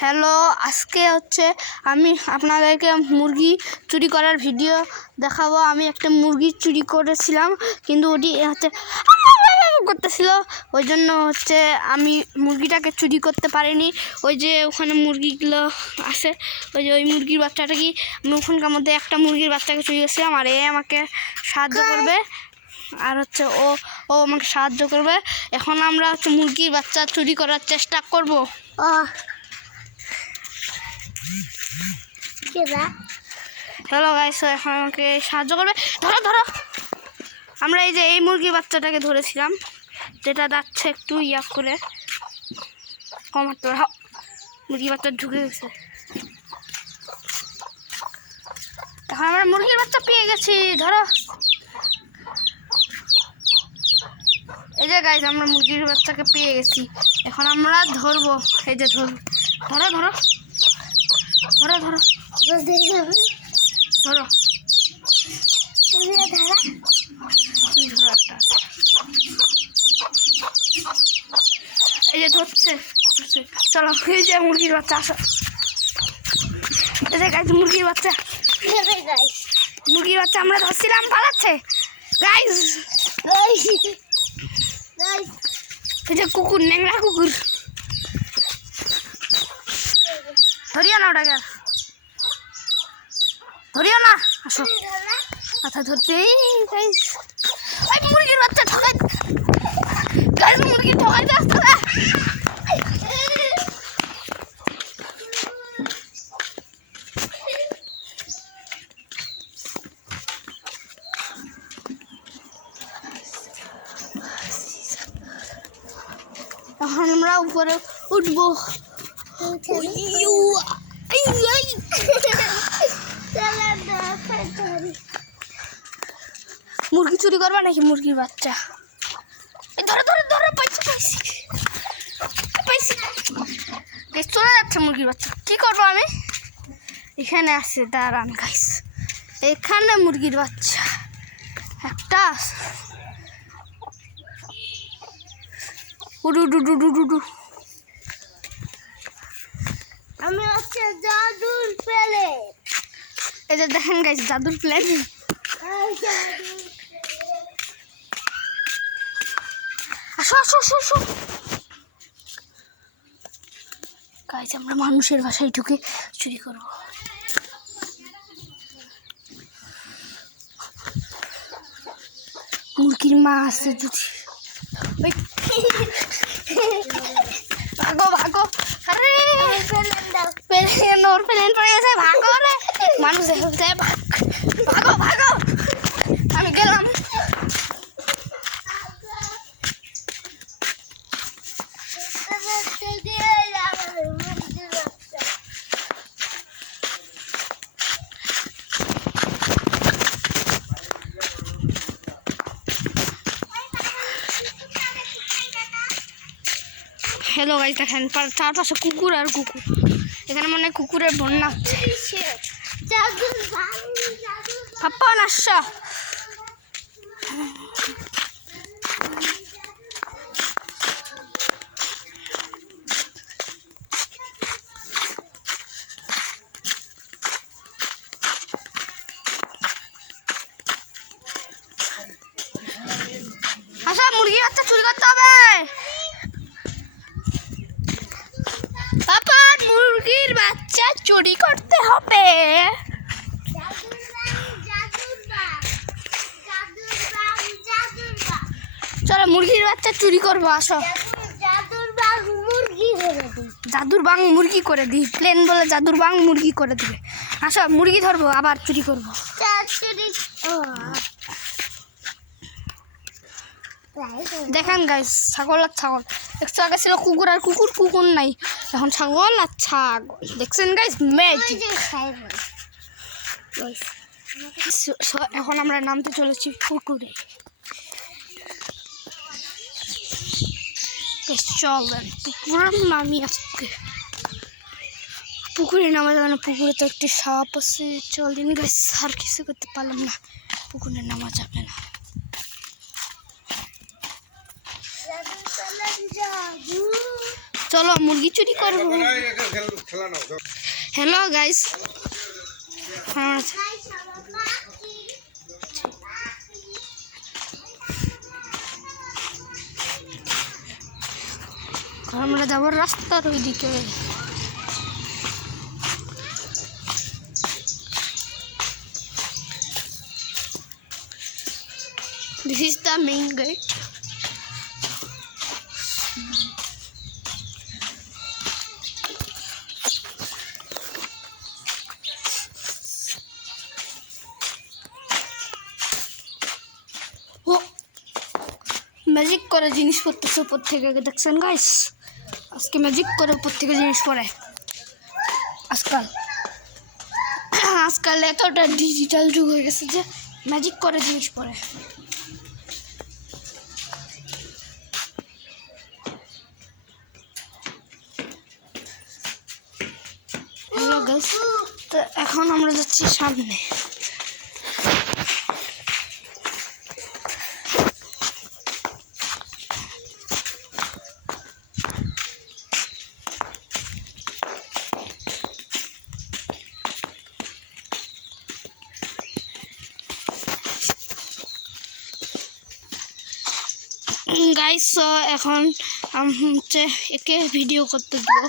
Hello, আজকে হচ্ছে আমি আপনাদেরকে মুরগি চুরি করার ভিডিও দেখাবো। আমি একটা মুরগি চুরি করেছিলাম, কিন্তু ওটি হচ্ছে করতেছিল, ওই জন্য হচ্ছে আমি মুরগিটাকে চুরি করতে পারিনি। ওই যে ওখানে মুরগিগুলো আছে, ওই যে ওই মুরগির বাচ্চাটা কি আমি ওখানকার মধ্যে একটা মুরগির বাচ্চাকে চুরি করছিলাম, আর এ আমাকে সাহায্য করবে, আর হচ্ছে ও আমাকে সাহায্য করবে। এখন আমরা হচ্ছে মুরগির বাচ্চা চুরি করার চেষ্টা করব। হ্যালো গাইস, এখন আমাকে সাহায্য করবে। ধরো ধরো, আমরা এই যে এই মুরগির বাচ্চাটাকে ধরেছিলাম, যেটা যাচ্ছে একটু ইয়া করে কমাতে। মুরগির বাচ্চা ঢুকে গেছে। এখন আমরা মুরগির বাচ্চা পেয়ে গেছি। ধরো, এই যে গাইস আমরা মুরগির বাচ্চাকে পেয়ে গেছি। এখন আমরা ধরবো। এই যে ধরো ধরো ধরো ধরো ধরো ধরো, তুই ধরো একটা। এই যে ধরছে, চলো। এই যে মুরগির বাচ্চা, আসো। এই যে গাইস মুরগির বাচ্চা, মুরগির বাচ্চা আমরা ধরছিলাম, পালাচ্ছে গাইস। এই যে কুকুর, ন্যাংরা কুকুর, ধরিও না ওটাকে, ধরিও না, আসো। আচ্ছা ধরতেই গাইস, ওই মুরগির বাচ্চা ঠকাই গাইস, মুরগি ঠকাইতে আসছে না। এখন আমরা উপরে উঠবো। মুরগি চুরি করবা নাকি? মুরগির বাচ্চা ধরো ধরো ধরো, পাইছি পাইছি পাইছি। চলে যাচ্ছে মুরগির বাচ্চা, কি করবো আমি? এখানে আছে, দাঁড়ান গাইস, এখানে মুরগির বাচ্চা একটা। আমি হচ্ছে জাদুর প্লেন। এই যে দেখেন গাইস, জাদুর প্লেন। আসো আসো আসো আসো গাইস, আমরা মানুষের বাসায় ঢুকে চুরি করবো। মুরগির মা আছে যদি, ভাগো ভাগো, আরে প্লেন, ওর প্লেন পড়ে গেছে, ভাগো রে মানুষ, ভাগো ভাগো, আমি গেলাম। হ্যালো গাইস, দেখেন চারপাশে কুকুর আর কুকুর। এখানে মনে হয় কুকুরের বন্যা হচ্ছে। পাপ্পা আসো, আসো, মুরগি বাচ্চা চুরি করতে হবে। পাপা, মুরগির বাচ্চা চুরি করতে হবে। চলো মুরগির বাচ্চা চুরি করবো, আসো। জাদুর বাং মুরগি করে দিই, প্লেন বলে জাদুর বাং মুরগি করে দিবে। আসো মুরগি ধরবো, আবার চুরি করবো। দেখেন গাইস, ছাগল আর ছাগল। একটু আগে ছিল কুকুর আর কুকুর, কুকুর নাই, এখন ছাগল আর ছাগল। দেখছেন গাইস, ম্যাজিক। এখন আমরা নামতে চলেছি পুকুরে। চলেন পুকুরে নামি আজকে। পুকুরে নামা যাবে না, পুকুরে তো একটি সাপ আছে। চলেন গাইস, আর কিছু করতে পারলাম না, পুকুরে নামা যাবে না। চলো মুরগি চুরি করবো। হ্যালো গাইস, আমরা যাবো রাস্তার ওইদিকে। This is the main gate. Magic করে জিনিস পড়তেছে উপর থেকে, দেখছেন গাইস? আজকে ম্যাজিক করে উপর থেকে জিনিস পড়ে। আজকাল এতটা ডিজিটাল যুগ হয়ে গেছে যে ম্যাজিক করে জিনিস পড়ে। হ্যালো গাইস, তো এখন আমরা যাচ্ছি সামনে। গাইস, এখন হচ্ছে একে ভিডিও করতে দেবো।